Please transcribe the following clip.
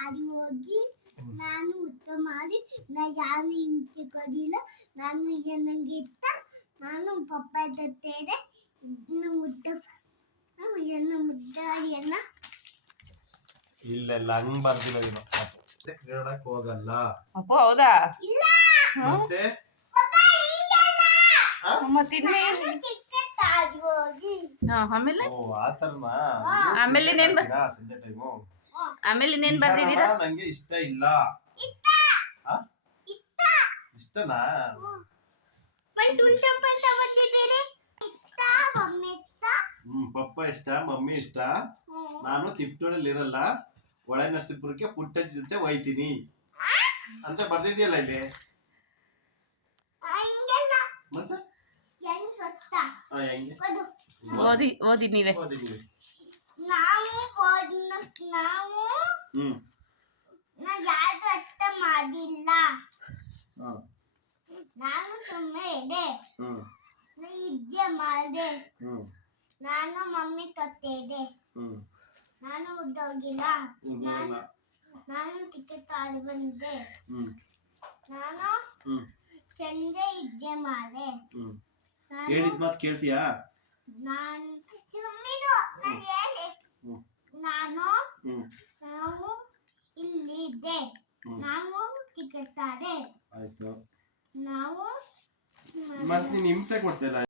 ಅಲ್ಲಿ ಹೋಗಿ ನಾನು ಊಟ ಮಾಡಿ ನಾ ಯಾರು ಇಂತಿಕೊಳ್ಳಿಲ್ಲ ನಾನು ನನಗೆ ಇಷ್ಟ ನಾನು ಪಪ್ಪ ತತ್ತೇನೆ ಊಟ ಮುದ್ದಾಡಿಯನ್ನ ಇಲ್ಲ ಹಂಗ್ ಬರ್ದಿಲ್ಲ ನೀನು ಕ್ರೀಡಕ್ ಹೋಗಲ್ಲ ಅಪ್ಪ ಹೌದಾ ಇಲ್ಲ ಮತ್ತೆ ಆಮೇಲೆ ಆತರನಾ ಆಮೇಲೆ ಇನ್ನೇನ್ ಸಂಜೆ ಟೈಮು ಆಮೇಲೆ ಇನ್ನೇನ್ ಬರ್ದಿದ್ದೀರಾ ನಂಗೆ ಇಷ್ಟ ಇಲ್ಲ ಇಷ್ಟನಾ ಪಪ್ಪ ಇಷ್ಟ ಮಮ್ಮಿ ಇಷ್ಟ ನಾನು ತಿಪ್ಟೂರಲ್ಲಿ ಇರಲ್ಲ ಒಳ ನರಸೀಪುರಕ್ಕೆ ಪುಟ್ಟಜ್ಜಿ ಜೊತೆ ಹೋಯ್ತೀನಿ ಅಂತ ಬರ್ದಿದ್ಯಲ್ಲ ಇಲ್ಲಿ ಮತ್ತೆ ಓದಿ ನೀವೇ ಯಾರು ಅರ್ಥ ಮಾಡಿಲ್ಲ ನಾನು ಸುಮ್ಮನೆ ಇದೆ ಇಜ್ಜೆ ಮಾಡಿದೆ ನಾನು ಮಮ್ಮಿ ತೊತ್ತಿದೆ ನಾನು ಉದ್ದೋಗಿಲ್ಲ ನಾನು ಟಿಕೆಟ್ ಆಡಿ ಬಂದೆ ನಾನು ಸಂಜೆ ಇಜ್ಜೆ ಮಾಡಿದೆ ಹೇಳಿದ ಮಾತು ಕೇಳ್ತೀಯಾ ನಾನು ಸುಮ್ಮಿರು ನಾನು ಹೇಳಿ ನಾನು ನಾವು ಇಲ್ಲಿದ್ದೆ ನಾವು ಟಿಕೆಟ್ ಆದೆ ಆಯ್ತು ನಾವು ಮತ್ತೆ ನೀನು ಹಿಂಸೆ ಕೊಡ್ತಿಲ್ಲ